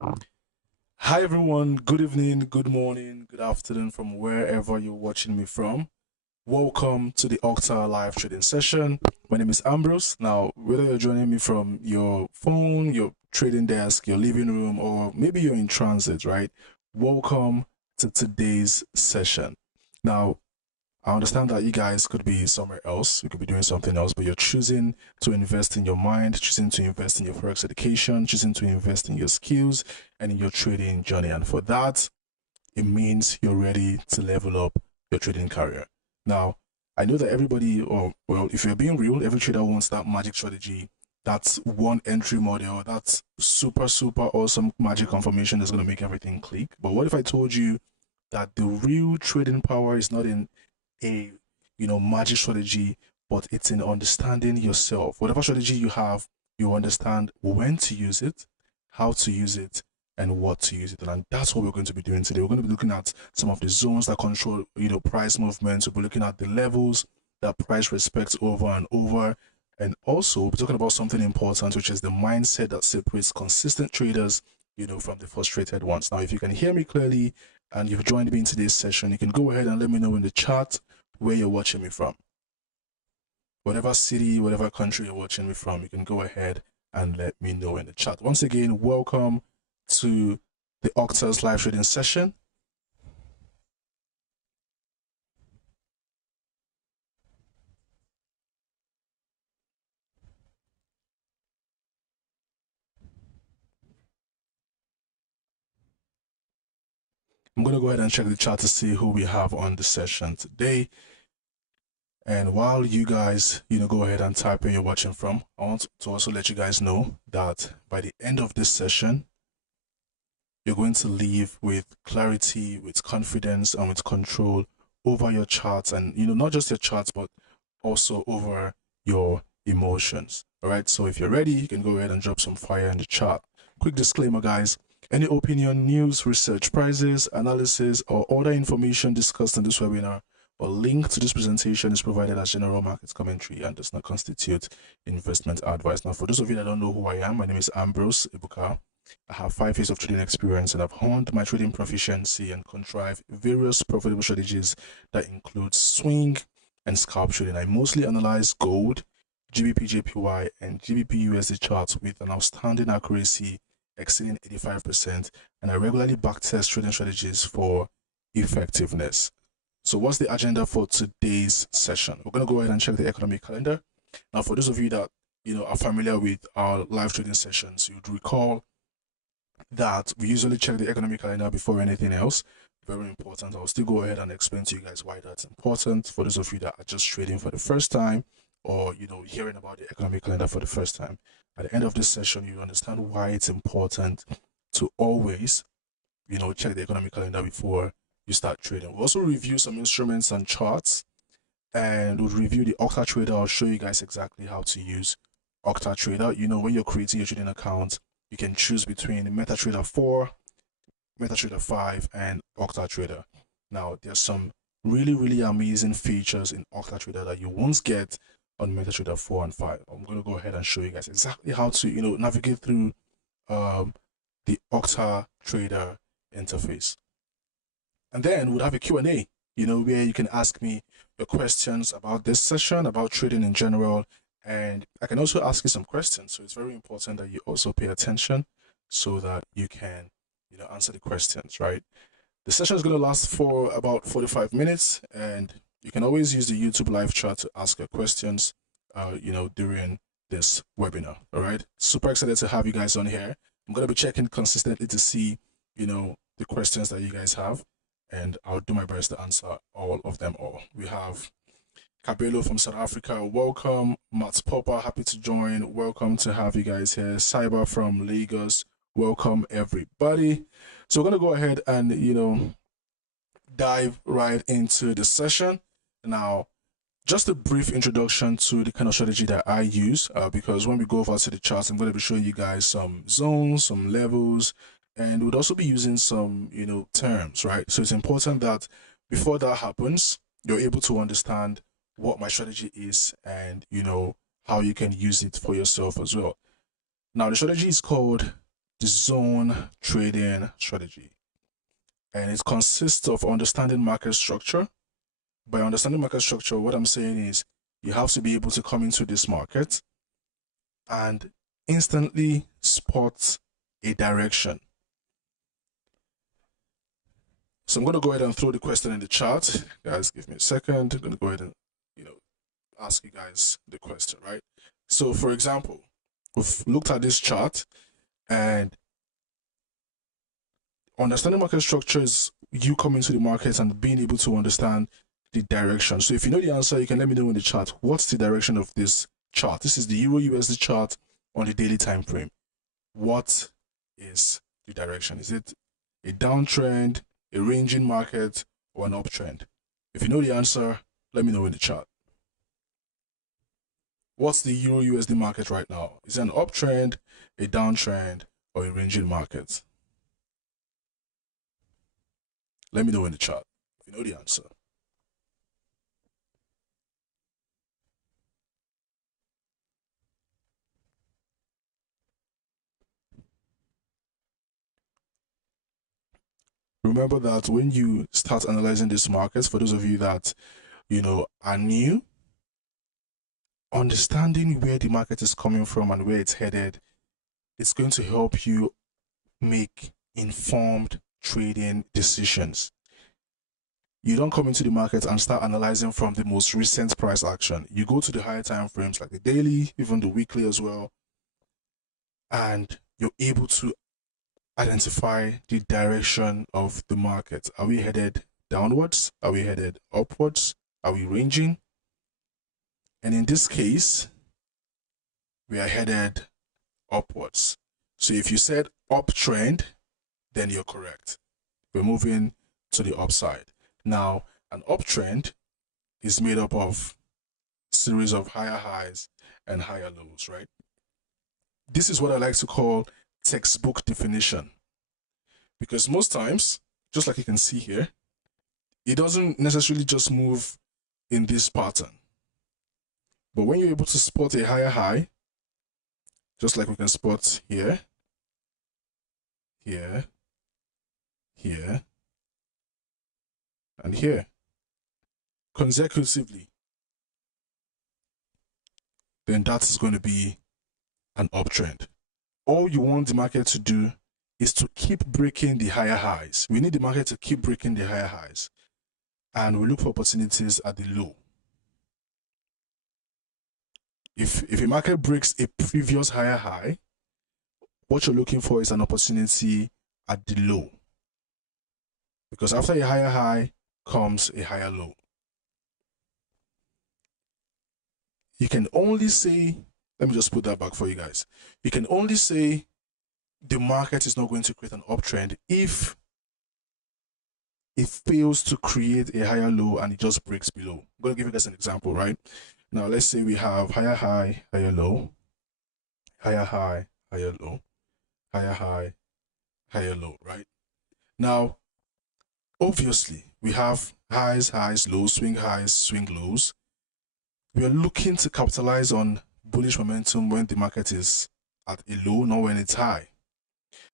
Hi everyone, good evening, good morning, good afternoon from wherever you're watching me from. Welcome to the Octa live trading session. My name is Ambrose. Now, whether you're joining me from your phone, your trading desk, your living room, or maybe you're in transit, right? Welcome to today's session. Now, I understand that you guys could be somewhere else, you could be doing something else, but you're choosing to invest in your mind, choosing to invest in your Forex education, choosing to invest in your skills and in your trading journey. And for that, it means you're ready to level up your trading career. Now, I know that everybody, or well, if you're being real, every trader wants that magic strategy, that's one entry model, that's super awesome magic confirmation that's going to make everything click. But what if I told you that the real trading power is not in a magic strategy, but it's in understanding yourself. Whatever strategy you have, you understand when to use it, how to use it, and what to use it. And that's what we're going to be doing today. We're going to be looking at some of the zones that control, price movements. We'll be looking at the levels that price respects over and over. And also, we'll be talking about something important, which is the mindset that separates consistent traders, from the frustrated ones. Now, if you can hear me clearly and you've joined me in today's session, you can go ahead and let me know in the chat where you're watching me from. Whatever city, whatever country you're watching me from, you can go ahead and let me know in the chat. Once again, welcome to the Octa's live trading session. I'm going to go ahead and check the chat to see who we have on the session today. And while you guys, go ahead and type where you're watching from, I want to also let you guys know that by the end of this session, you're going to leave with clarity, with confidence, and with control over your charts, and not just your charts, but also over your emotions. All right, so if you're ready, you can go ahead and drop some fire in the chat. Quick disclaimer, guys: any opinion, news, research, prices, analysis, or other information discussed in this webinar or link to this presentation is provided as general market commentary and does not constitute investment advice. Now, for those of you that don't know who I am, my name is Ambrose Ebuka. I have 5 years of trading experience and I've honed my trading proficiency and contrived various profitable strategies that include swing and scalp trading. I mostly analyze gold, GBP/JPY, and GBP/USD charts with an outstanding accuracy exceeding 85%, and I regularly backtest trading strategies for effectiveness. So what's the agenda for today's session? We're going to go ahead and check the economic calendar. Now, for those of you that are familiar with our live trading sessions, you'd recall that we usually check the economic calendar before anything else. Very important. I'll still go ahead and explain to you guys why that's important for those of you that are just trading for the first time, or hearing about the economic calendar for the first time. At the end of this session, you understand why it's important to always check the economic calendar before you start trading. We'll also review some instruments and charts, and we'll review the OctaTrader. I'll show you guys exactly how to use OctaTrader. When you're creating your trading account, you can choose between MetaTrader 4, MetaTrader 5, and OctaTrader. Now, there's some really amazing features in OctaTrader that you won't get on MetaTrader 4 and 5. I'm going to go ahead and show you guys exactly how to navigate through the OctaTrader interface. And then we'll have a Q&A, where you can ask me your questions about this session, about trading in general, and I can also ask you some questions. So it's very important that you also pay attention so that you can, answer the questions, right? The session is going to last for about 45 minutes, and you can always use the YouTube live chat to ask your questions, during this webinar. All right. Super excited to have you guys on here. I'm going to be checking consistently to see, the questions that you guys have, and I'll do my best to answer all of them all. We have Cabello from South Africa, welcome. Matt Popper, happy to join. Welcome to have you guys here. Cyber from Lagos, welcome everybody. So we're gonna go ahead and dive right into the session. Now, just a brief introduction to the kind of strategy that I use, because when we go over to the charts, I'm going to be showing you guys some zones, some levels, and we'd also be using some terms, right? So it's important that before that happens, you're able to understand what my strategy is and how you can use it for yourself as well. Now, the strategy is called the zone trading strategy. And it consists of understanding market structure. By understanding market structure, what I'm saying is you have to be able to come into this market and instantly spot a direction. So I'm going to go ahead and throw the question in the chat. Guys, give me a second. I'm going to go ahead and, ask you guys the question, right? So for example, we've looked at this chart, and understanding market structure is you coming to the market and being able to understand the direction. So if you know the answer, you can let me know in the chat. What's the direction of this chart? This is the Euro USD chart on the daily time frame. What is the direction? Is it a downtrend, a ranging market, or an uptrend? If you know the answer, let me know in the chat. What's the Euro USD market right now? Is it an uptrend, a downtrend, or a ranging market? Let me know in the chat if you know the answer. Remember that when you start analyzing these markets, for those of you that, are new, understanding where the market is coming from and where it's headed, it's going to help you make informed trading decisions. You don't come into the market and start analyzing from the most recent price action. You go to the higher time frames like the daily, even the weekly as well, and you're able to identify the direction of the market. Are we headed downwards? Are we headed upwards? Are we ranging? And in this case, we are headed upwards. So if you said uptrend, then you're correct. We're moving to the upside. Now, an uptrend is made up of a series of higher highs and higher lows, right? This is what I like to call textbook definition. Because most times, just like you can see here, it doesn't necessarily just move in this pattern. But when you're able to spot a higher high, just like we can spot here, here, here, and here, consecutively, then that is going to be an uptrend. All you want the market to do is to keep breaking the higher highs. We need the market to keep breaking the higher highs. And we look for opportunities at the low. If a market breaks a previous higher high, what you're looking for is an opportunity at the low. Because after a higher high comes a higher low. You can only say, let me just put that back for you guys. You can only say the market is not going to create an uptrend if it fails to create a higher low and it just breaks below. I'm going to give you guys an example, right? Now, let's say we have higher high, higher low, higher high, higher low, higher high, higher low, right? Now, obviously, we have highs, lows, swing highs, swing lows. We are looking to capitalize on bullish momentum when the market is at a low, not when it's high.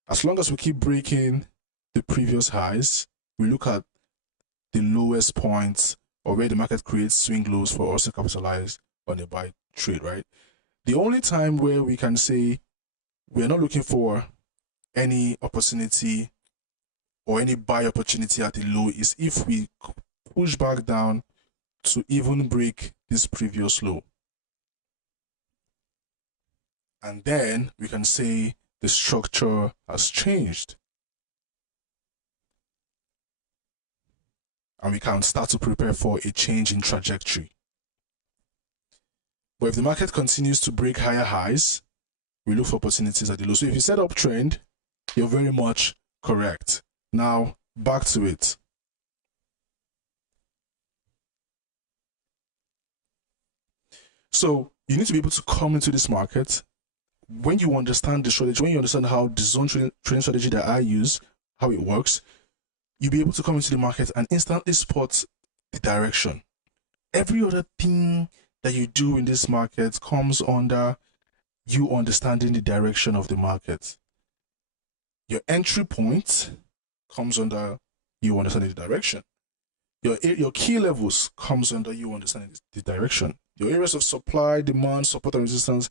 As long as we keep breaking the previous highs, we look at the lowest points or where the market creates swing lows for us to capitalize on a buy trade, right? The only time where we can say we're not looking for any opportunity or any buy opportunity at the low is if we push back down to even break this previous low. And then we can say the structure has changed. And we can start to prepare for a change in trajectory. But if the market continues to break higher highs, we look for opportunities at the low. So if you set uptrend, you're very much correct. Now, back to it. So you need to be able to come into this market. When you understand the strategy, when you understand how the zone trading strategy that I use, how it works, you'll be able to come into the market and instantly spot the direction. Every other thing that you do in this market comes under you understanding the direction of the market. Your entry point comes under you understanding the direction. Your key levels comes under you understanding the direction. Your areas of supply, demand, support, and resistance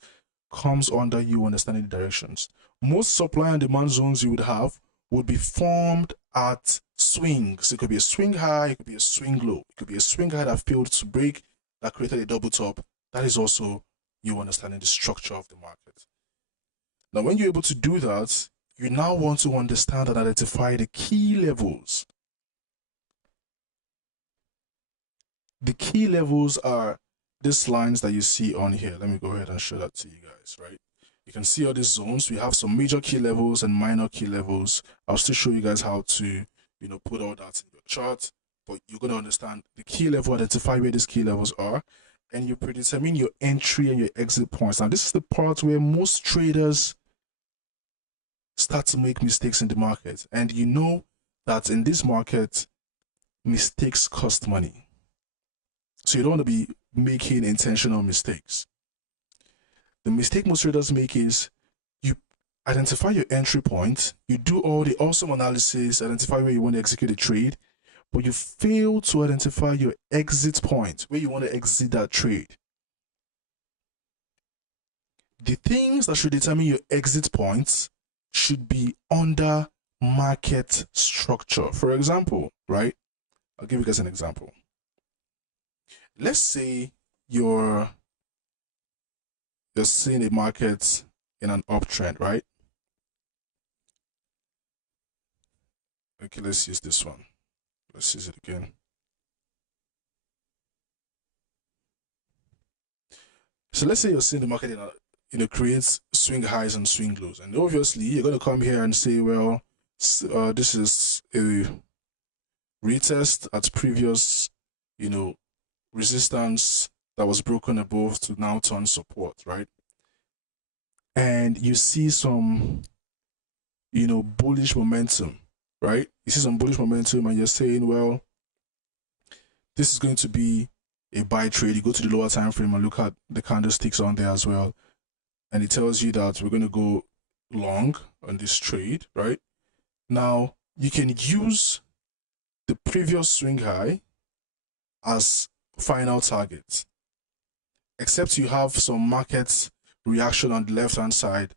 comes under you understanding the directions. Most supply and demand zones you would have would be formed at swings. It could be a swing high, it could be a swing low, it could be a swing high that failed to break, that created a double top. That is also you understanding the structure of the market. Now, when you're able to do that, you now want to understand and identify the key levels. The key levels are these lines that you see on here. Let me go ahead and show that to you guys, right? You can see all these zones. We have some major key levels and minor key levels. I'll still show you guys how to, put all that in your chart, but you're going to understand the key level, identify where these key levels are, and you predetermine your entry and your exit points. Now, this is the part where most traders start to make mistakes in the market. And you know that in this market, mistakes cost money. So you don't want to be making intentional mistakes. The mistake most traders make is you identify your entry point, you do all the awesome analysis, identify where you want to execute a trade, but you fail to identify your exit point, where you want to exit that trade. The things that should determine your exit points should be under market structure. For example, right? I'll give you guys an example. Let's say you're seeing a market in an uptrend, right? Okay, let's use this one. Let's use it again. So let's say you're seeing the market in a creates swing highs and swing lows, and obviously you're going to come here and say, well, this is a retest at previous, resistance that was broken above to now turn support, right? And you see some, bullish momentum, right? You see some bullish momentum and you're saying, well, this is going to be a buy trade. You go to the lower time frame and look at the candlesticks on there as well. And it tells you that we're going to go long on this trade, right? Now, you can use the previous swing high as final target, except you have some market reaction on the left hand side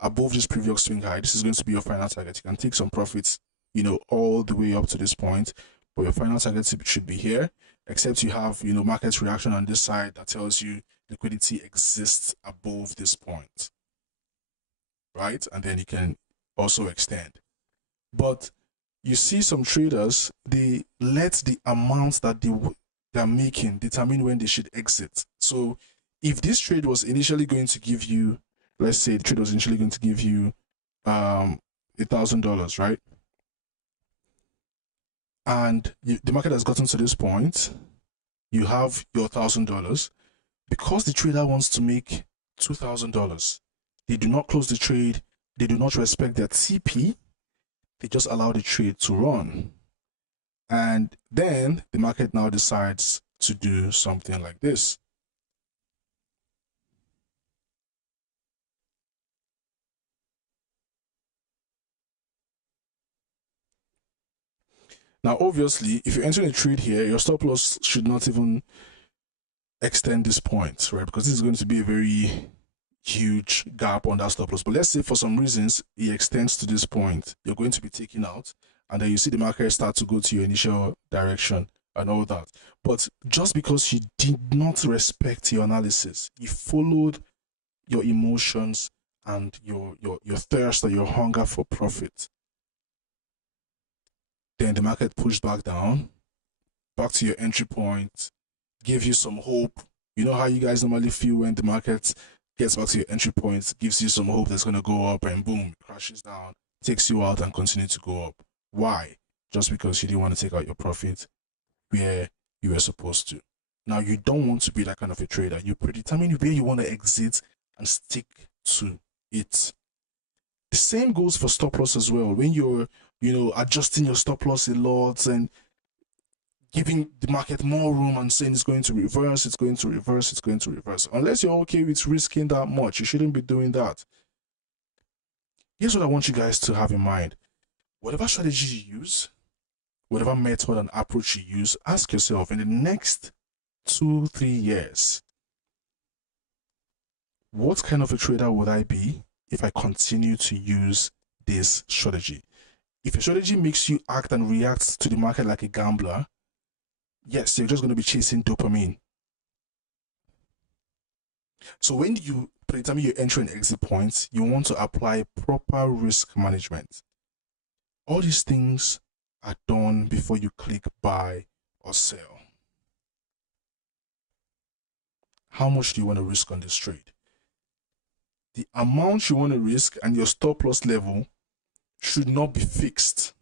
above this previous swing high. This is going to be your final target. You can take some profits, all the way up to this point, but your final target should be here, except you have, market reaction on this side that tells you liquidity exists above this point, right? And then you can also extend. But you see some traders, they let the amount that they're making determine when they should exit. So if this trade was initially going to give you, let's say the trade was initially going to give you $1,000, right? And the market has gotten to this point, you have your $1,000. Because the trader wants to make $2,000, they do not close the trade, they do not respect their TP, they just allow the trade to run. And then the market now decides to do something like this. Now, obviously, if you're entering a trade here, your stop loss should not even extend this point, right? Because this is going to be a very huge gap on that stop loss. But let's say for some reasons it extends to this point, you're going to be taken out, and then you see the market start to go to your initial direction and all that. But just because you did not respect your analysis, you followed your emotions and your thirst or your hunger for profit, then the market pushed back down, back to your entry point, give you some hope. You know how you guys normally feel when the market gets back to your entry point, gives you some hope that's going to go up, and boom, crashes down, takes you out and continue to go up. Why? Just because you didn't want to take out your profit where you were supposed to. Now, you don't want to be that kind of a trader. You predetermine where you want to exit and stick to it. The same goes for stop loss as well. When you're, adjusting your stop loss a lot and giving the market more room and saying it's going to reverse, it's going to reverse, it's going to reverse. Unless you're okay with risking that much, you shouldn't be doing that. Here's what I want you guys to have in mind. Whatever strategy you use, whatever method and approach you use, ask yourself, in the next 2-3 years, what kind of a trader would I be if I continue to use this strategy? If a strategy makes you act and react to the market like a gambler, yes, you're just going to be chasing dopamine. So when you predetermine your entry and exit points, you want to apply proper risk management. All these things are done before you click buy or sell. How much do you want to risk on this trade? The amount you want to risk and your stop loss level should not be fixed.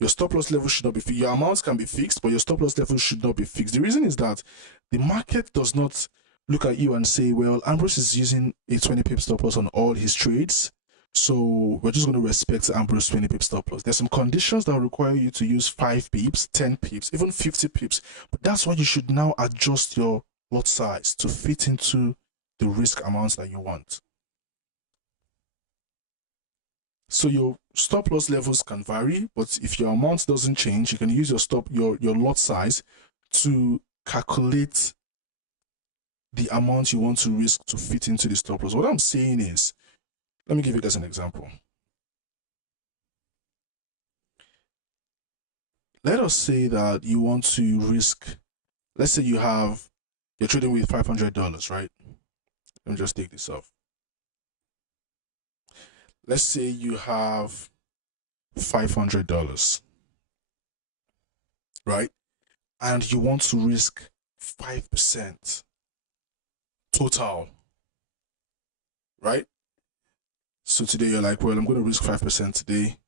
Your stop loss level should not be fixed. Your amounts can be fixed, but your stop loss level should not be fixed. The reason is that the market does not look at you and say, well, Ambrose is using a 20 pip stop loss on all his trades, so we're just going to respect Ambrose 20 pip stop loss. There's some conditions that will require you to use 5 pips, 10 pips, even 50 pips. But that's why you should now adjust your lot size to fit into the risk amounts that you want. So your stop loss levels can vary, but if your amount doesn't change, you can use your lot size to calculate the amount you want to risk to fit into the stop loss. What I'm saying is, let me give you guys an example. Let us say that you want to risk, let's say you're trading with $500, right? Let me just take this off. Let's say you have $500, right? And you want to risk 5% total, right? So today you're like, well, I'm going to risk 5% today,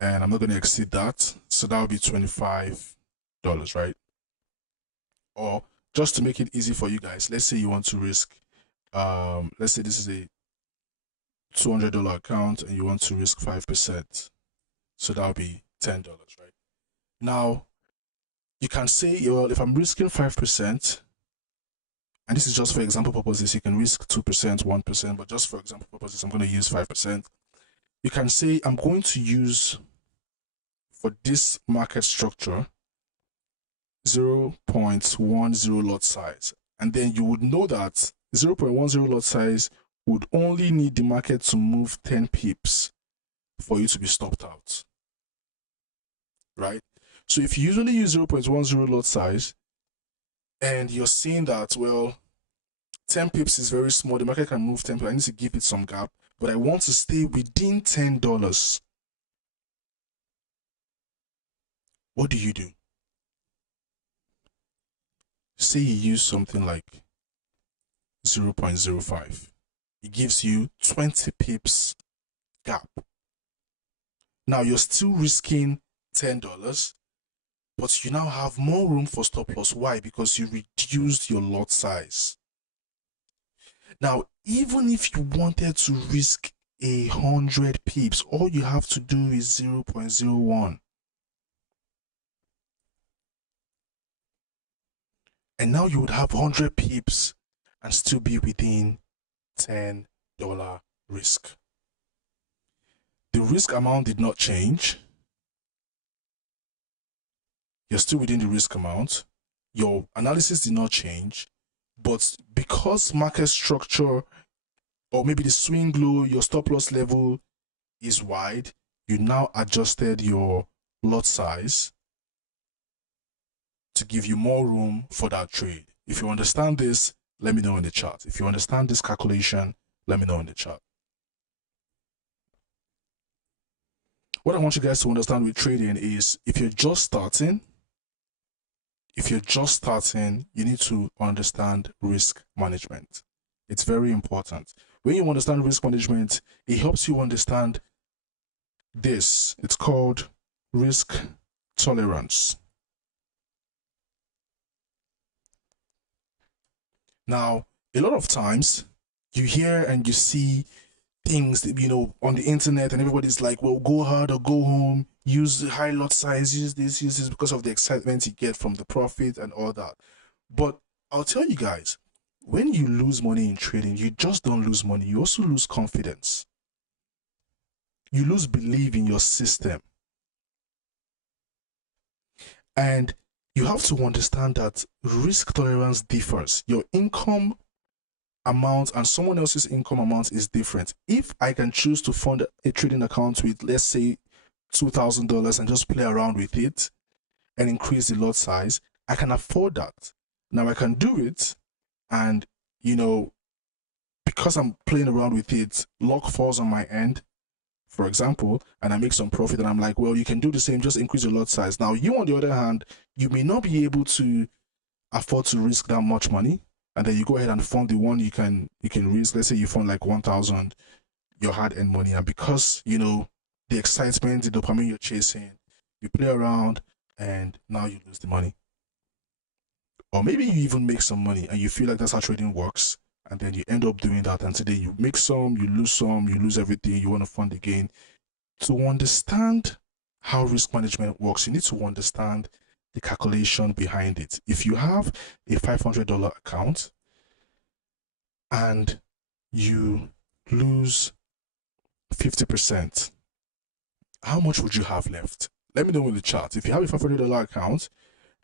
and I'm not going to exceed that. So that would be $25, right? Or just to make it easy for you guys, let's say you want to risk, let's say this is a $200 account and you want to risk 5%. So that would be $10, right? Now, you can say, well, if I'm risking 5%, and this is just for example purposes, you can risk 2%, 1%, but just for example purposes, I'm going to use 5%. You can say, I'm going to use, for this market structure, 0.10 lot size. And then you would know that 0.10 lot size would only need the market to move 10 pips for you to be stopped out, right? So if you usually use 0.10 lot size, and you're seeing that, well, 10 pips is very small, the market can move 10 pips, I need to give it some gap, but I want to stay within $10. What do? Say you use something like 0.05. It gives you 20 pips gap. Now you're still risking $10, but you now have more room for stop loss. Why? Because you reduced your lot size. Now, even if you wanted to risk 100 pips, all you have to do is 0.01. And now you would have 100 pips and still be within $10 risk. The risk amount did not change. You're still within the risk amount. Your analysis did not change. But because market structure, or maybe the swing low, your stop loss level is wide, you now adjusted your lot size to give you more room for that trade. If you understand this, let me know in the chat. If you understand this calculation, let me know in the chat. What I want you guys to understand with trading is, if you're just starting, you need to understand risk management. It's very important. When you understand risk management, it helps you understand this. It's called risk tolerance. Now, a lot of times you hear and you see things that, on the internet, and everybody's like, well, go hard or go home, use high lot size, use this because of the excitement you get from the profit and all that. But I'll tell you guys, when you lose money in trading, you just don't lose money, you also lose confidence. you lose belief in your system. And you have to understand that risk tolerance differs. Your income amount and someone else's income amount is different. If I can choose to fund a trading account with, let's say, $2,000 and just play around with it and increase the lot size, I can afford that. Now I can do it, and because I'm playing around with it, luck falls on my end, for example, and I make some profit, and I'm like, well, you can do the same, just increase your lot size. Now you, on the other hand, you may not be able to afford to risk that much money, and then you go ahead and fund the one you can risk. Let's say you fund like 1,000, your hard-earned money, and because the excitement, the dopamine you're chasing, you play around, and now you lose the money. Or maybe you even make some money and you feel like that's how trading works, and then you end up doing that, and today you make some, you lose everything, you want to fund again. To understand how risk management works, you need to understand the calculation behind it. If you have a $500 account and you lose 50%, how much would you have left? Let me know in the chat. If you have a $500 account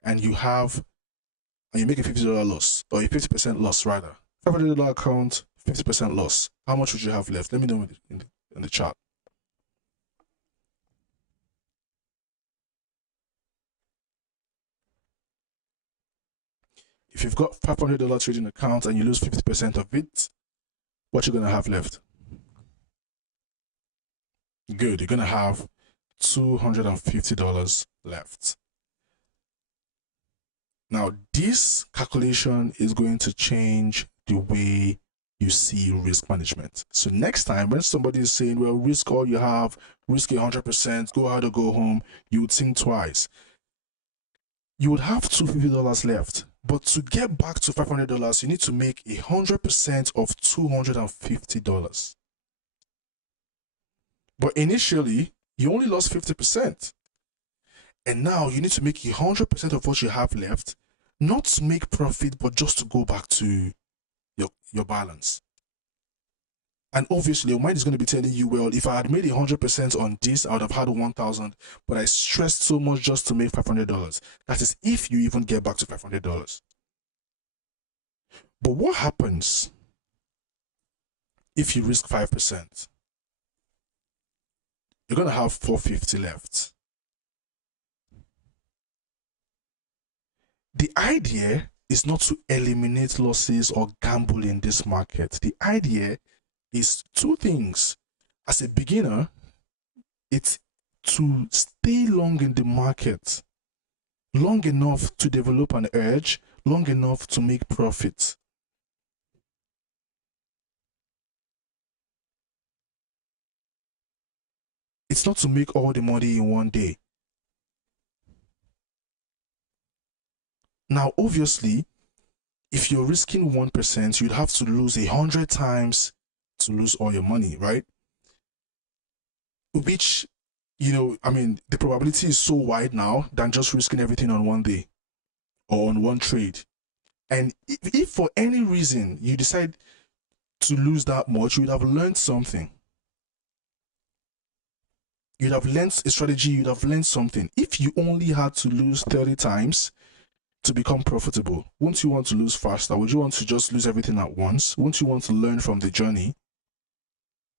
and you make a $50 loss, or a 50% loss rather, $500 account, 50% loss, how much would you have left? Let me know in the chat. If you've got $500 trading account and you lose 50% of it, what you're gonna have left? Good, you're gonna have $250 left. Now, this calculation is going to change the way you see risk management. So next time when somebody is saying, well, risk all you have, risk 100%, go out or go home, you would think twice. You would have $250 left, but to get back to $500, you need to make 100% of $250. But initially, you only lost 50%. And now you need to make 100% of what you have left, not to make profit, but just to go back to your balance. And obviously, your mind is going to be telling you, well, if I had made 100% on this, I would have had 1,000, but I stressed so much just to make $500. That is if you even get back to $500. But what happens if you risk 5%? You're going to have $450 left. The idea is not to eliminate losses or gamble in this market. The idea is two things. As a beginner, it's to stay long in the market, long enough to develop an edge, long enough to make profit. It's not to make all the money in one day. Now, obviously, if you're risking 1%, you'd have to lose 100 times to lose all your money, right? Which, the probability is so wide now than just risking everything on one day or on one trade. And if for any reason you decide to lose that much, you would have learned something. You'd have learned a strategy, you'd have learned something. If you only had to lose 30 times to become profitable, wouldn't you want to lose faster? Would you want to just lose everything at once? Wouldn't you want to learn from the journey?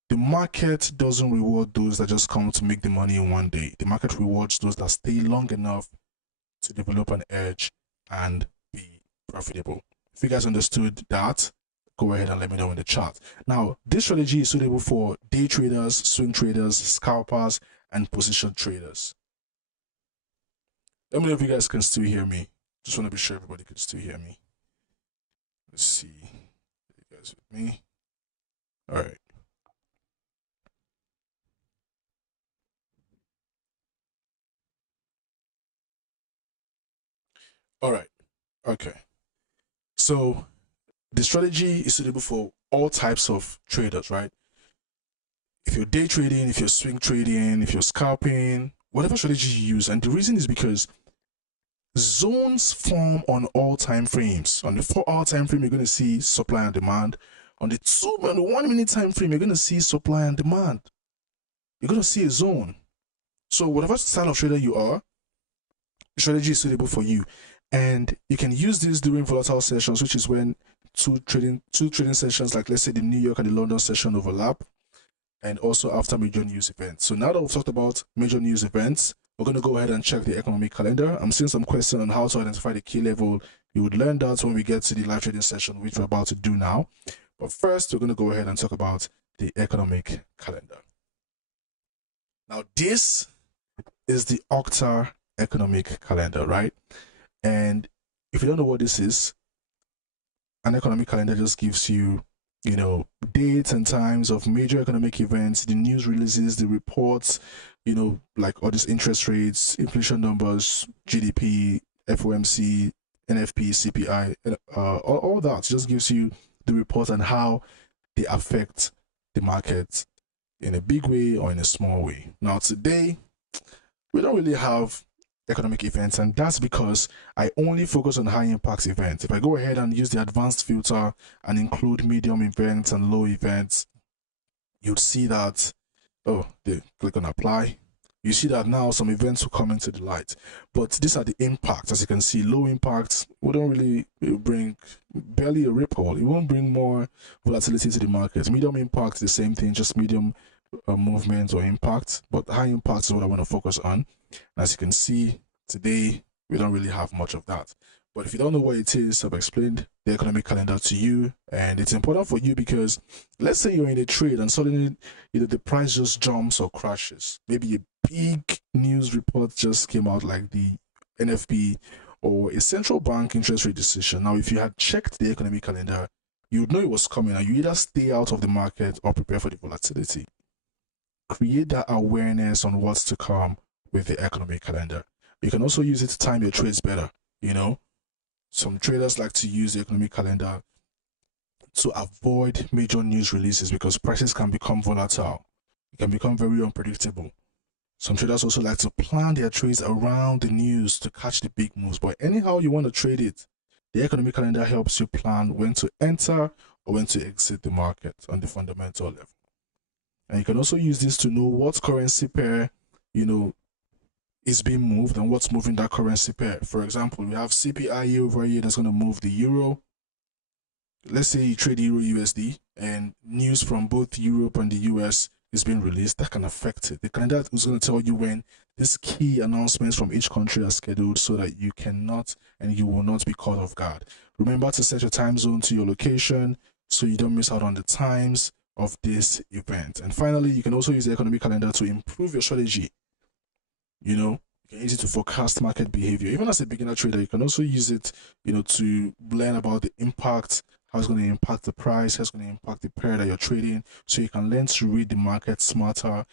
The market doesn't reward those that just come to make the money in one day. The market rewards those that stay long enough to develop an edge and be profitable. If you guys understood that, go ahead and let me know in the chat. Now, this strategy is suitable for day traders, swing traders, scalpers, and position traders. Let me know if you guys can still hear me. Just want to be sure everybody can still hear me. Let's see. Are you guys with me? All right. All right. Okay. So the strategy is suitable for all types of traders, right? If you're day trading, if you're swing trading, if you're scalping, whatever strategy you use. And the reason is because zones form on all time frames. On the 4-hour time frame, you're going to see supply and demand. On the 1 minute time frame, you're going to see supply and demand. you're going to see a zone. So whatever style of trader you are, the strategy is suitable for you. And you can use this during volatile sessions, which is when two trading sessions, like let's say the New York and the London session, overlap, and also after major news events. So now that we've talked about major news events, we're going to go ahead and check the economic calendar. I'm seeing some questions on how to identify the key level. You would learn that when we get to the live trading session, which we're about to do now. But first, we're going to go ahead and talk about the economic calendar. Now, this is the Octa economic calendar, right? And if you don't know what this is, an economic calendar just gives you, you know, dates and times of major economic events, the news releases, the reports, you know, like all these interest rates, inflation numbers, GDP, FOMC, NFP, CPI, all that just gives you the report and how they affect the market in a big way or in a small way. Now, today, we don't really have economic events, and that's because I only focus on high impact events. If I go ahead and use the advanced filter and include medium events and low events, you'd see that, oh, they click on apply. You see that now some events will come into the light, but these are the impacts. As you can see, low impacts wouldn't really bring barely a ripple. It won't bring more volatility to the market. Medium impact, the same thing, just medium movements or impact, but high impact is what I want to focus on. As you can see, today we don't really have much of that. But if you don't know what it is, I've explained the economic calendar to you, and it's important for you because let's say you're in a trade and suddenly either the price just jumps or crashes. Maybe a big news report just came out, like the NFP or a central bank interest rate decision. Now, if you had checked the economic calendar, you'd know it was coming, and you either stay out of the market or prepare for the volatility. Create that awareness on what's to come with the economic calendar. You can also use it to time your trades better. You know, some traders like to use the economic calendar to avoid major news releases because prices can become volatile. It can become very unpredictable. Some traders also like to plan their trades around the news to catch the big moves. But anyhow you want to trade it, the economic calendar helps you plan when to enter or when to exit the market on the fundamental level. And you can also use this to know what currency pair, you know, is being moved and what's moving that currency pair. For example, we have CPI year over year that's going to move the euro. Let's say you trade Euro USD and news from both Europe and the US is being released, that can affect it. The calendar is going to tell you when these key announcements from each country are scheduled so that you cannot and you will not be caught off guard. Remember to set your time zone to your location so you don't miss out on the times of this event. And finally, you can also use the economic calendar to improve your strategy. You know, you can use it to forecast market behavior. Even as a beginner trader, you can also use it, you know, to learn about the impact, how it's going to impact the price, how it's going to impact the pair that you're trading, so you can learn to read the market smarter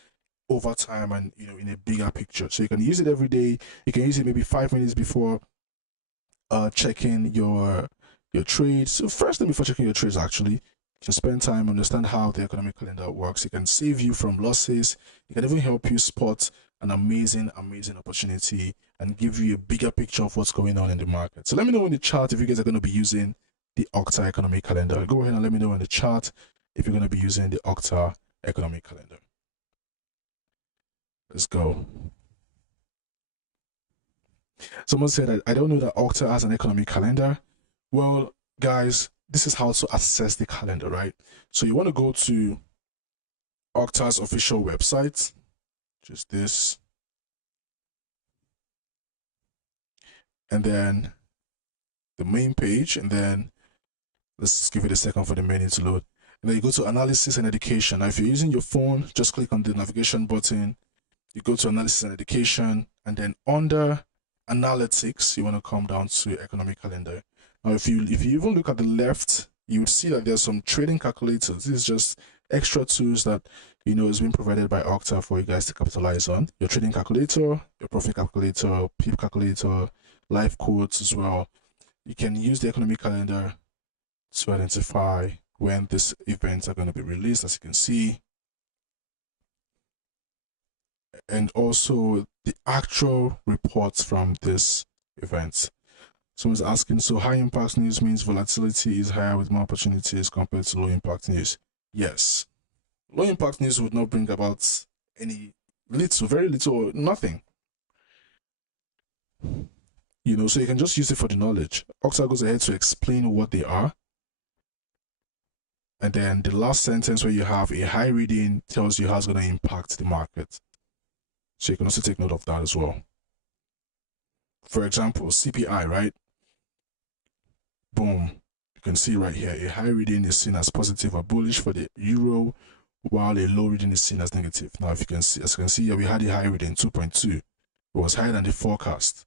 over time and, you know, in a bigger picture. So you can use it every day. You can use it maybe 5 minutes before checking your trades. So first thing before checking your trades, actually, you can spend time, understand how the economic calendar works. It can save you from losses. It can even help you spot an amazing opportunity and give you a bigger picture of what's going on in the market. So let me know in the chat if you guys are going to be using the Octa economic calendar. Go ahead and let me know in the chat if you're going to be using the Octa economic calendar. Let's go. Someone said, I don't know that Octa has an economic calendar. Well, guys, this is how to access the calendar, right? So you want to go to Octa's official website, just this, and then the main page, and then let's give it a second for the menu to load. And then you go to analysis and education. Now, if you're using your phone, just click on the navigation button. You go to analysis and education, and then under analytics, you want to come down to economic calendar. Now, if you even look at the left, you would see that there's some trading calculators. This is just extra tools that, you know, is being provided by Octa for you guys to capitalize on. Your trading calculator, your profit calculator, PIP calculator, live quotes as well. You can use the economic calendar to identify when these events are going to be released, as you can see, and also the actual reports from this event. Someone's asking, so high impact news means volatility is higher with more opportunities compared to low impact news? Yes. Low impact news would not bring about any little, very little, or nothing. You know, so you can just use it for the knowledge. Octa goes ahead to explain what they are. And then the last sentence where you have a high reading tells you how it's going to impact the market. So you can also take note of that as well. For example, CPI, right? Boom. You can see right here, a high reading is seen as positive or bullish for the euro, while a low reading is seen as negative. Now, if you can see, as you can see here, we had a high reading 2.2. It was higher than the forecast.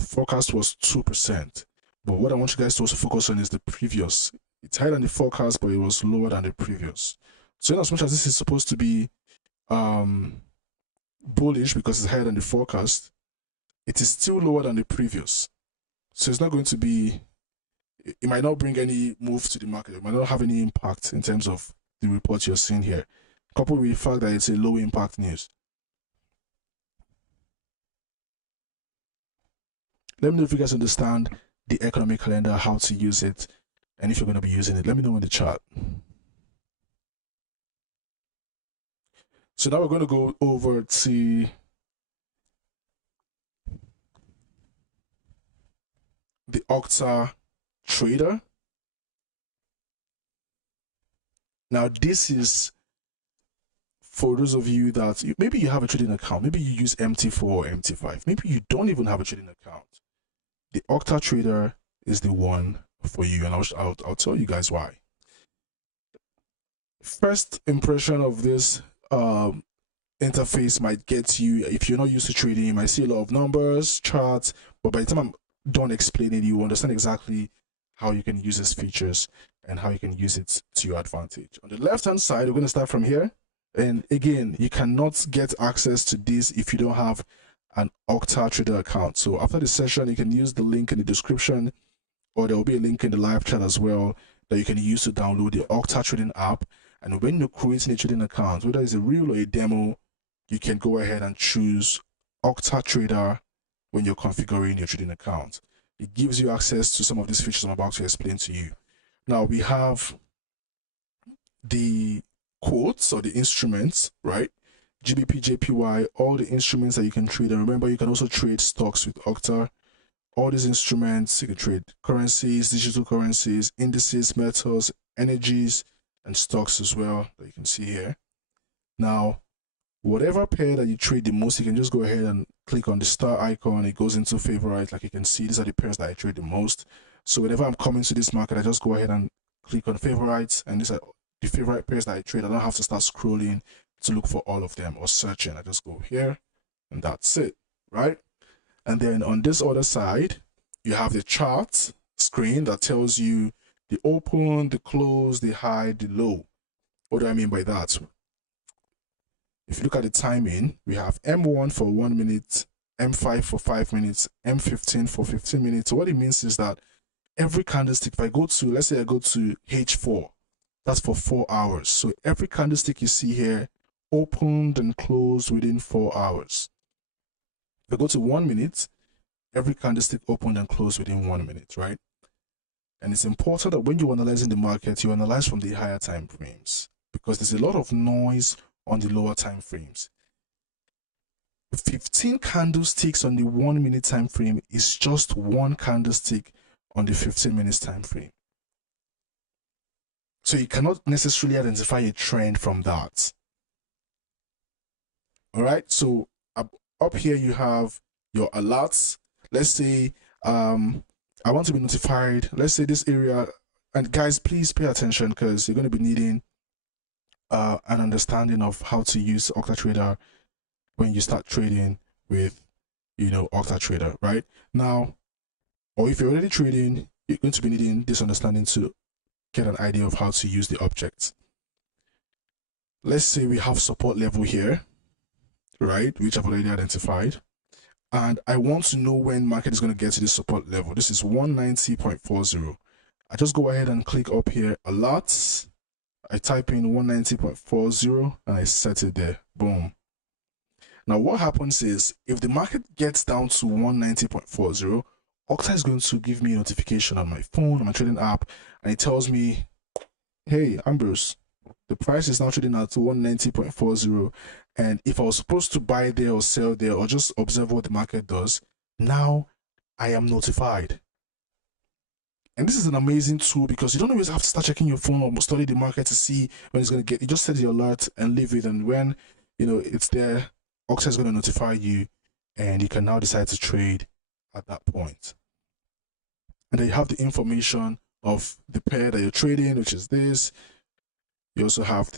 Forecast was 2%. But what I want you guys to also focus on is the previous. It's higher than the forecast, but it was lower than the previous. So in as much as this is supposed to be bullish because it's higher than the forecast, it is still lower than the previous. So it's not going to be, it might not bring any move to the market. It might not have any impact in terms of the report you're seeing here, coupled with the fact that it's a low impact news. Let me know if you guys understand the economic calendar, how to use it, and if you're going to be using it. Let me know in the chat. So now we're going to go over to the OctaTrader. Now this is for those of you that maybe you have a trading account, maybe you use MT4 or MT5, maybe you don't even have a trading account. The OctaTrader is the one for you, and I'll tell you guys why. First impression of this interface might get you, if you're not used to trading, you might see a lot of numbers, charts, but by the time I'm done explaining, you understand exactly how you can use these features and how you can use it to your advantage. On the left hand side, we're going to start from here. And again, you cannot get access to this if you don't have an OctaTrader account. So after the session, you can use the link in the description, or there will be a link in the live chat as well that you can use to download the OctaTrading app. And when you're creating a trading account, whether it's a real or a demo, you can go ahead and choose OctaTrader when you're configuring your trading account. It gives you access to some of these features I'm about to explain to you. Now we have the quotes or the instruments, right? GBP, JPY, all the instruments that you can trade. And remember, you can also trade stocks with Octa. All these instruments, you can trade currencies, digital currencies, indices, metals, energies, and stocks as well that you can see here. Now, whatever pair that you trade the most, you can just go ahead and click on the star icon. It goes into favorite. Like you can see, these are the pairs that I trade the most. So whenever I'm coming to this market, I just go ahead and click on favorites, and these are the favorite pairs that I trade. I don't have to start scrolling to look for all of them or searching. I just go here and that's it, right? And then on this other side, you have the chart screen that tells you the open, the close, the high, the low. What do I mean by that? If you look at the timing, we have M1 for 1 minute, M5 for 5 minutes, M15 for 15 minutes. So what it means is that every candlestick, if I go to, let's say I go to H4, that's for 4 hours. So every candlestick you see here opened and closed within 4 hours. If I go to 1 minute, every candlestick opened and closed within 1 minute, right? And it's important that when you're analyzing the market, you analyze from the higher time frames, because there's a lot of noise on the lower time frames. 15 candlesticks on the 1 minute time frame is just one candlestick on the 15 minutes time frame. So you cannot necessarily identify a trend from that. All right, so up here you have your alerts. Let's say I want to be notified. Let's say this area, and guys, please pay attention because you're going to be needing an understanding of how to use OctaTrader when you start trading with, you know, OctaTrader, right? Now, or if you're already trading, you're going to be needing this understanding to get an idea of how to use the objects. Let's say we have support level here, right, which I've already identified, and I want to know when market is going to get to this support level. This is 190.40. I just go ahead and click up here, alerts. I type in 190.40 and I set it there. Boom. Now what happens is, if the market gets down to 190.40, Octa is going to give me a notification on my phone, on my trading app, and it tells me, hey, Ambrose, The price is now trading at 190.40. And if I was supposed to buy there or sell there or just observe what the market does, now I am notified. And this is an amazing tool because you don't always have to start checking your phone or study the market to see when it's going to get. You just set the alert and leave it. And when, it's there, Octa is going to notify you and you can now decide to trade at that point. And then you have the information of the pair that you're trading, which is this. You also have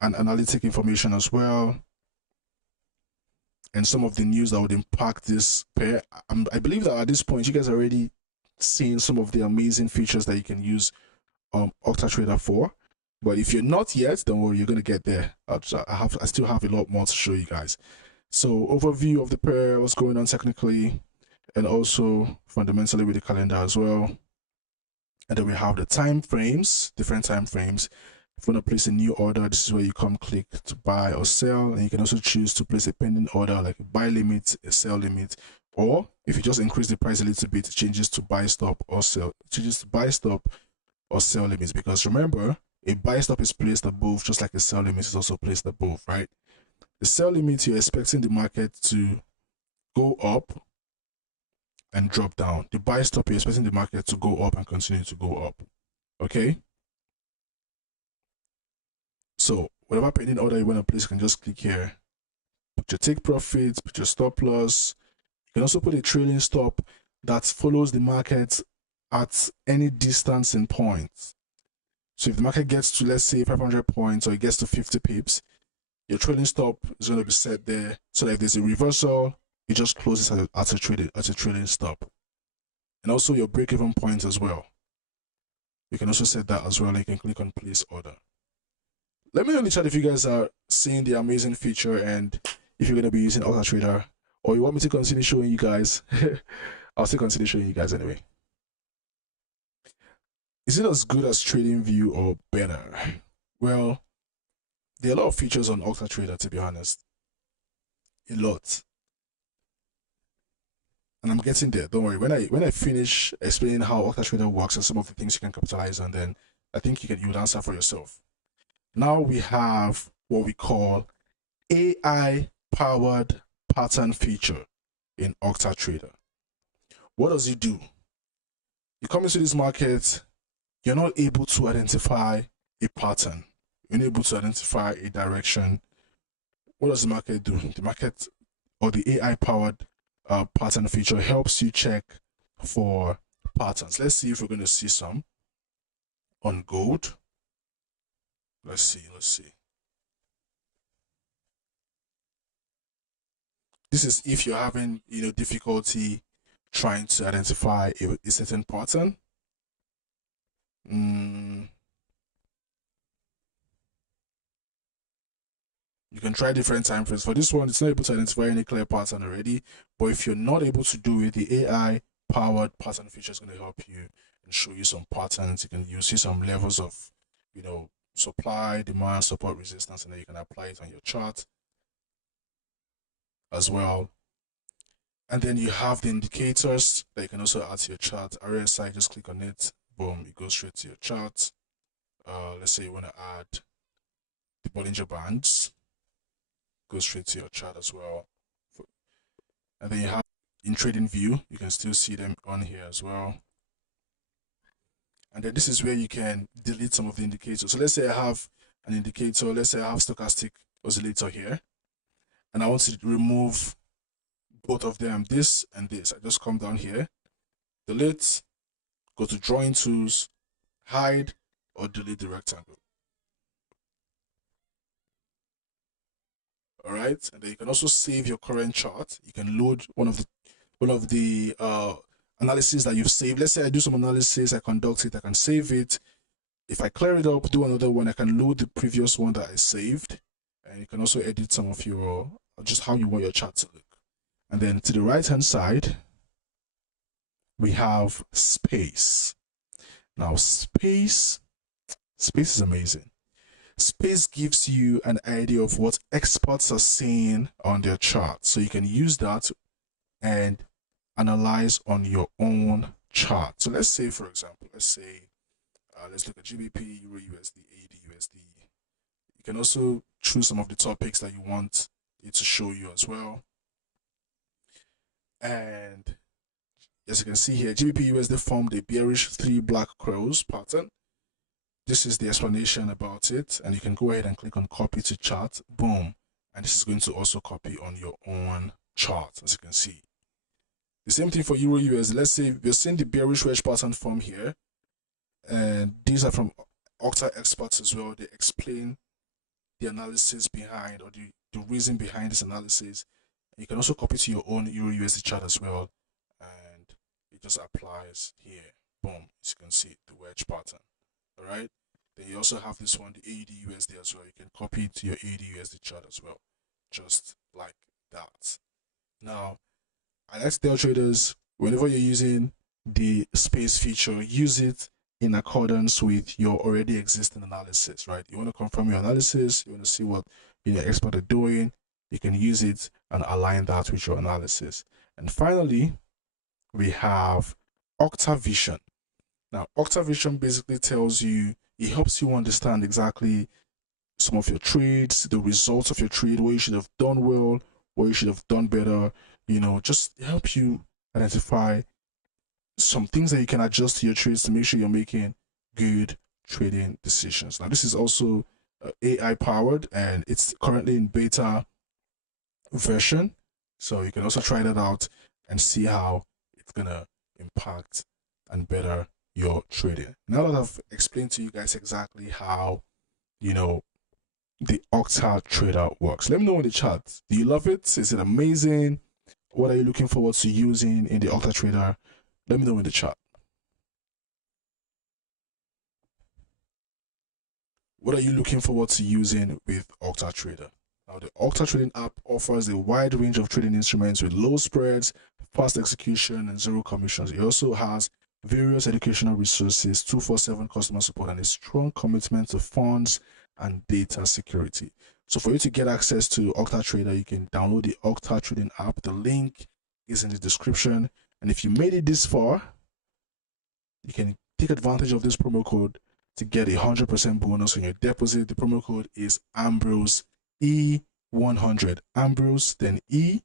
an analytic information as well, and some of the news that would impact this pair. I believe that at this point, you guys are already seeing some of the amazing features that you can use OctaTrader for. But if you're not yet, don't worry, you're gonna get there. I still have a lot more to show you guys. So overview of the pair, what's going on technically, and also fundamentally with the calendar as well. And then we have the time frames, different time frames. If you want to place a new order, this is where you come click to buy or sell, and you can also choose to place a pending order like a buy limit, a sell limit, or if you just increase the price a little bit, it changes to buy stop or sell. It changes to buy stop or sell limits, because remember, a buy stop is placed above just like a sell limit is also placed above, right? The sell limit, you're expecting the market to go up and drop down. The buy stop, you're expecting the market to go up and continue to go up. Okay? So whatever pending order you want to place, you can just click here. Put your take profits, put your stop loss. You can also put a trailing stop that follows the market at any distance in points. So if the market gets to, let's say, 500 points or it gets to 50 pips, your trailing stop is going to be set there. So that if there's a reversal, you just close it at a trailing stop. And also your break-even point as well. You can also set that as well, and you can click on place order. Let me know in the chat if you guys are seeing the amazing feature and if you're going to be using OctaTrader, or you want me to continue showing you guys. I'll still continue showing you guys anyway. Is it as good as TradingView or better? Well, there are a lot of features on OctaTrader, to be honest. A lot. And I'm getting there. Don't worry. When I finish explaining how OctaTrader works and some of the things you can capitalize on, then I think you would answer for yourself. Now we have what we call AI-powered pattern feature in OctaTrader. What does it do? You come into this market, you're not able to identify a pattern. You're not able to identify a direction. What does the market do? The market, or the AI-powered pattern feature, helps you check for patterns. Let's see if we're going to see some on gold. Let's see. This is if you're having difficulty trying to identify a certain pattern. You can try different time frames. For this one, it's not able to identify any clear pattern already. But if you're not able to do it, the AI-powered pattern feature is going to help you and show you some patterns. You see some levels of supply, demand, support, resistance, and then you can apply it on your chart as well. And then you have the indicators that you can also add to your chart. RSI, just click on it, boom, it goes straight to your chart. Let's say you want to add the Bollinger Bands, go straight to your chart as well. And then you have in TradingView, you can still see them on here as well. And then this is where you can delete some of the indicators. So let's say I have an indicator, let's say I have stochastic oscillator here, and I want to remove both of them, this and this. I just come down here, delete, go to drawing tools, hide, or delete the rectangle. All right, and then you can also save your current chart. You can load one of the analysis that you've saved. Let's say I do some analysis, I conduct it, I can save it. If I clear it up, do another one, I can load the previous one that I saved. And you can also edit some of your, just how you want your chart to look. And then to the right hand side, we have space. Now space is amazing. Space gives you an idea of what experts are seeing on their chart. So you can use that and analyze on your own chart. So let's say, for example, let's look at GBP, Euro USD, AD USD, can also choose some of the topics that you want it to show you as well. And as you can see here, GBP USD formed a bearish 3 black crows pattern. This is the explanation about it, and you can go ahead and click on copy to chart. Boom. And this is going to also copy on your own chart, as you can see. The same thing for Euro USD. Let's say we're seeing the bearish wedge pattern form here, and these are from Octa experts as well. They explain the analysis behind, or the reason behind this analysis. And you can also copy to your own Euro USD chart as well, and it just applies here. Boom, as you can see, the wedge pattern. All right. Then you also have this one, the AUD USD as well. You can copy it to your AUD USD chart as well, just like that. Now, I like to tell traders, whenever you're using the space feature, use it in accordance with your already existing analysis, right? You want to confirm your analysis, you want to see what your expert are doing, you can use it and align that with your analysis. And finally, we have OctaVision. Now, OctaVision basically tells you, it helps you understand exactly some of your trades, the results of your trade, what you should have done well, what you should have done better, just help you identify some things that you can adjust to your trades to make sure you're making good trading decisions. Now, this is also AI powered, and it's currently in beta version, so you can also try that out and see how it's gonna impact and better your trading. Now that I've explained to you guys exactly how the OctaTrader works, let me know in the chat, do you love it? Is it amazing? What are you looking forward to using in the OctaTrader? Let me know in the chat. What are you looking forward to using with OctaTrader? Now, the Octa Trading app offers a wide range of trading instruments with low spreads, fast execution, and zero commissions. It also has various educational resources, 24/7 customer support, and a strong commitment to funds and data security. So for you to get access to OctaTrader, you can download the Octa Trading app. The link is in the description. And if you made it this far, you can take advantage of this promo code to get 100% bonus on your deposit. The promo code is Ambrose E100. Ambrose, then E100.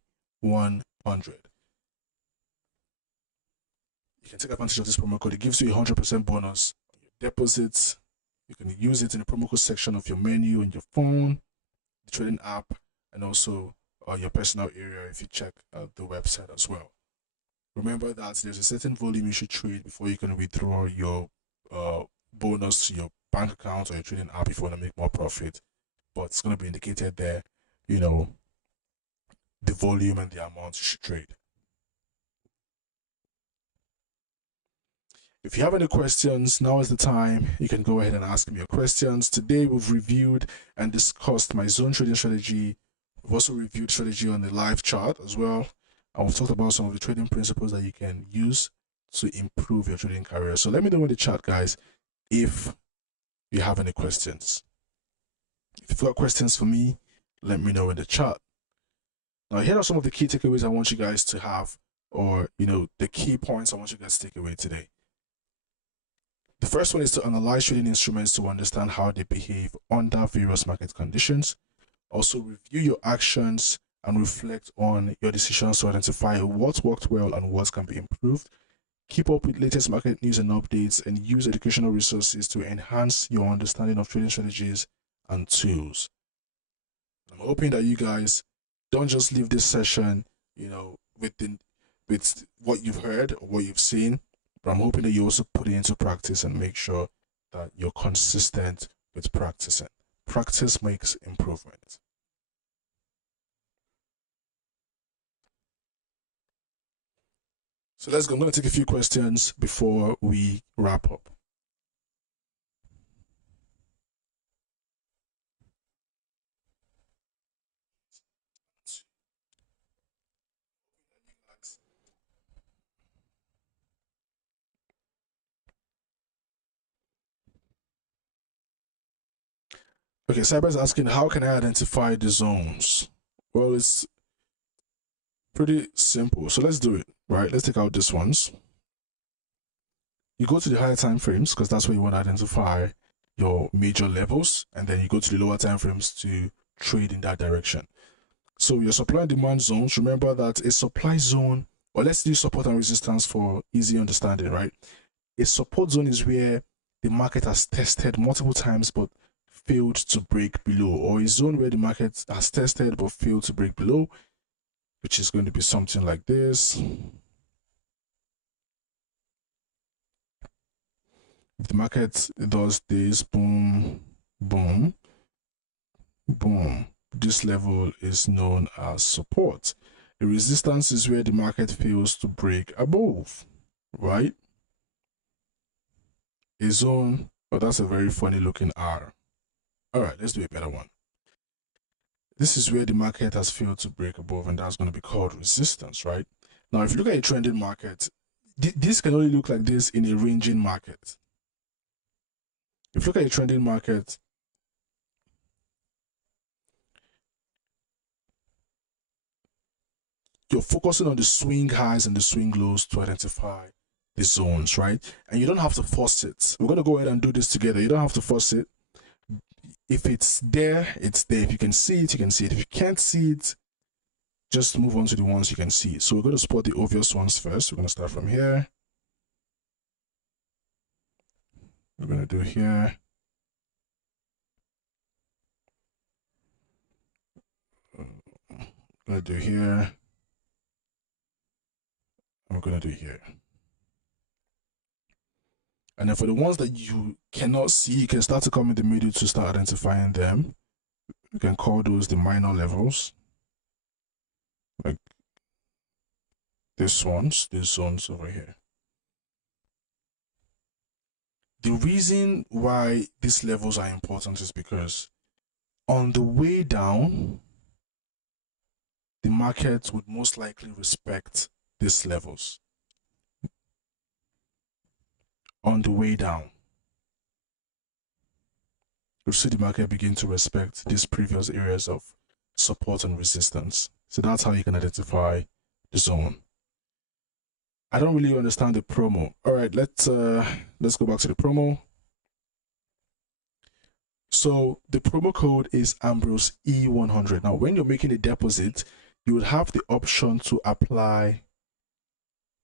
You can take advantage of this promo code. It gives you 100% bonus on your deposits. You can use it in the promo code section of your menu on your phone, the trading app, and also your personal area if you check the website as well. Remember that there's a certain volume you should trade before you can withdraw your bonus to your bank account or your trading app if you want to make more profit. But it's going to be indicated there, the volume and the amount you should trade. If you have any questions, now is the time. You can go ahead and ask me your questions. Today, we've reviewed and discussed my zone trading strategy. We've also reviewed strategy on the live chart as well. And we've talked about some of the trading principles that you can use to improve your trading career. So let me know in the chat, guys, if you have any questions. If you've got questions for me, let me know in the chat. Now, here are some of the key takeaways I want you guys to have, or, the key points I want you guys to take away today. The first one is to analyze trading instruments to understand how they behave under various market conditions. Also, review your actions and reflect on your decisions to identify what worked well and what can be improved. Keep up with latest market news and updates, and use educational resources to enhance your understanding of trading strategies and tools. I'm hoping that you guys don't just leave this session, with what you've heard or what you've seen, but I'm hoping that you also put it into practice and make sure that you're consistent with practicing. Practice makes improvement. So let's go. I'm going to take a few questions before we wrap up. Okay, Cyber is asking, how can I identify the zones? Well, it's pretty simple. So let's do it, right? Let's take out these ones. You go to the higher time frames because that's what you want to identify your major levels, and then you go to the lower time frames to trade in that direction. So your supply and demand zones, remember that a supply zone, or let's do support and resistance for easy understanding, right? A support zone is where the market has tested multiple times but failed to break below, or a zone where the market has tested but failed to break below, which is going to be something like this. If the market does this, boom, boom, boom, this level is known as support. A resistance is where the market fails to break above, right? A zone, oh, that's a very funny looking R. All right, let's do a better one. This is where the market has failed to break above, and that's going to be called resistance, right? Now, if you look at a trending market, this can only look like this in a ranging market. If you look at a trending market, you're focusing on the swing highs and the swing lows to identify the zones, right? And you don't have to force it. We're going to go ahead and do this together. You don't have to force it. If it's there, it's there. If you can see it, you can see it. If you can't see it, just move on to the ones you can see. So we're going to spot the obvious ones first. We're going to start from here. We're going to do here. I'm going to do here. I'm going to do here. And then for the ones that you cannot see, you can start to come in the middle to start identifying them. You can call those the minor levels. Like these zones over here. The reason why these levels are important is because on the way down, the market would most likely respect these levels. On the way down, you'll see the market begin to respect these previous areas of support and resistance. So that's how you can identify the zone. I don't really understand the promo. All right, let's go back to the promo. So the promo code is Ambrose E100. Now, when you're making a deposit, you would have the option to apply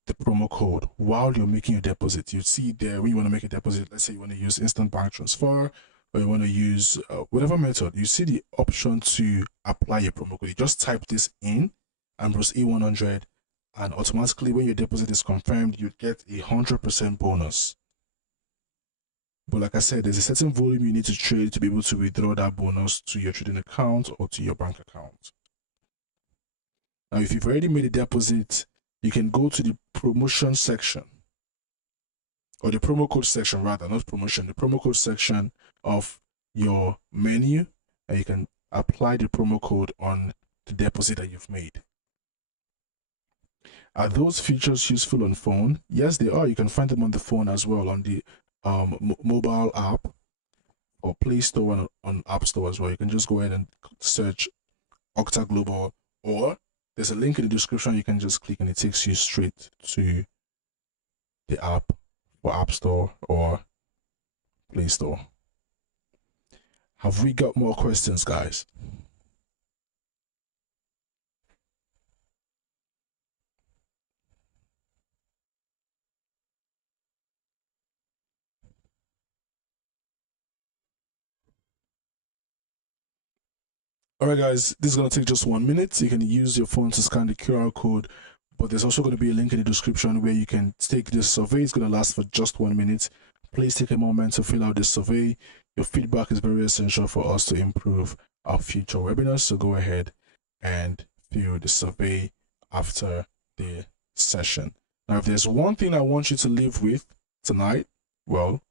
the promo code while you're making your deposit. You see there when you want to make a deposit, let's say you want to use instant bank transfer, or you want to use whatever method, you see the option to apply your promo code. You just type this in, Ambrose E100, and automatically when your deposit is confirmed, you get 100% bonus. But like I said, there's a certain volume you need to trade to be able to withdraw that bonus to your trading account or to your bank account. Now, if you've already made a deposit, you can go to the promotion section, or the promo code section rather, not promotion, the promo code section of your menu, and you can apply the promo code on the deposit that you've made. Are those features useful on phone? Yes, they are. You can find them on the phone as well, on the mobile app or Play Store and on App Store as well. You can just go ahead and search Octa Global, or there's a link in the description. You can just click and it takes you straight to the app for App Store or Play Store. Have we got more questions, guys? All right, guys, this is going to take just 1 minute. You can use your phone to scan the QR code, but there's also going to be a link in the description where you can take this survey. It's going to last for just 1 minute. Please take a moment to fill out this survey. Your feedback is very essential for us to improve our future webinars. So go ahead and fill the survey after the session. Now, if there's one thing I want you to leave with tonight, well,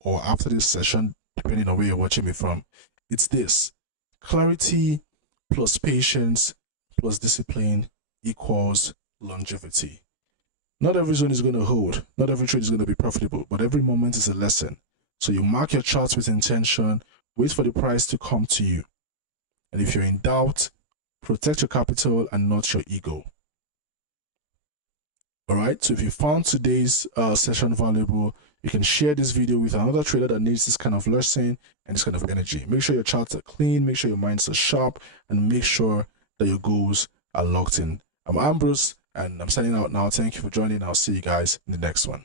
or after this session, depending on where you're watching me from, it's this: clarity plus patience plus discipline equals longevity. Not every zone is going to hold. Not every trade is going to be profitable, but every moment is a lesson. So you mark your charts with intention, wait for the price to come to you. And if you're in doubt, protect your capital and not your ego. All right, so if you found today's session valuable, you can share this video with another trader that needs this kind of lesson and this kind of energy. Make sure your charts are clean, make sure your minds are sharp, and make sure that your goals are locked in. I'm Ambrose, and I'm signing out now. Thank you for joining. I'll see you guys in the next one.